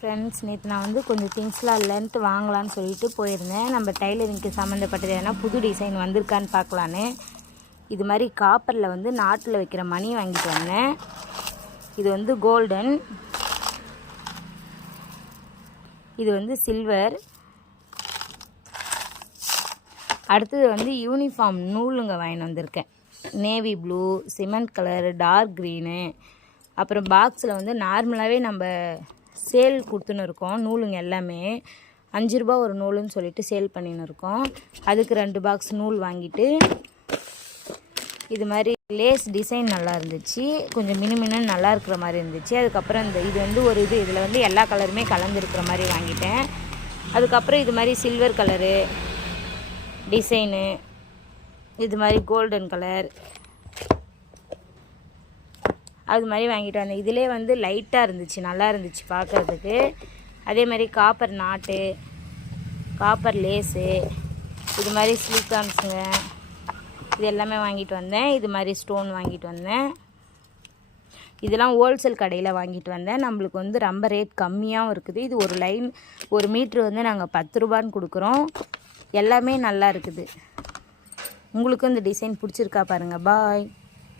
Friends, நேற்று நான் வந்து கொஞ்சம் திங்ஸ்லாம் இல்லைன்ட்டு வாங்கலான்னு சொல்லிட்டு போயிருந்தேன். நம்ம டைலரிங்க்கு சம்மந்தப்பட்டது எதனா புது டிசைன் வந்திருக்கான்னு பார்க்கலான்னு. இது மாதிரி காப்பரில் வந்து நாட்டில் வைக்கிற மணி வாங்கிட்டு வந்தேன். இது வந்து கோல்டன், இது வந்து சில்வர். அடுத்தது வந்து யூனிஃபார்ம் நூலுங்க வாங்கிட்டு வந்திருக்கேன். Navy blue, cement colour, dark green. அப்புறம் பாக்ஸில் வந்து நார்மலாகவே நம்ம சேல் கொடுத்துன்னு இருக்கோம். நூலுங்க எல்லாமே 5 ரூபா ஒரு நூலுன்னு சொல்லிட்டு சேல் பண்ணின்னு இருக்கோம். அதுக்கு 2 பாக்ஸ் நூல் வாங்கிட்டு, இது மாதிரி லேஸ் டிசைன் நல்லா இருந்துச்சு, கொஞ்சம் மினுமின்னு நல்லா இருக்கிற மாதிரி இருந்துச்சு. அதுக்கப்புறம் இது வந்து ஒரு இதில் வந்து எல்லா கலருமே கலந்துருக்கிற மாதிரி வாங்கிட்டேன். அதுக்கப்புறம் இது மாதிரி சில்வர் கலரு டிசைனு, இது மாதிரி கோல்டன் கலர், அது மாதிரி வாங்கிட்டு வந்தேன். இதிலே வந்து லைட்டாக இருந்துச்சு, நல்லா இருந்துச்சு பார்க்குறதுக்கு. அதே மாதிரி காப்பர் நாட்டு, காப்பர் லேஸு, இது மாதிரி ஸ்லீக்கான்ஸுங்க, இது எல்லாமே வாங்கிட்டு வந்தேன். இது மாதிரி ஸ்டோன் வாங்கிட்டு வந்தேன். இதெல்லாம் ஹோல்சேல் கடையில் வாங்கிட்டு வந்தேன். நம்மளுக்கு வந்து ரொம்ப ரேட் கம்மியாகவும் இருக்குது. இது ஒரு லைன், ஒரு மீட்ரு வந்து நாங்கள் 10 ரூபான்னு கொடுக்குறோம். எல்லாமே நல்லா இருக்குது. உங்களுக்கும் இந்த டிசைன் பிடிச்சிருக்கா பாருங்கள். பாய்.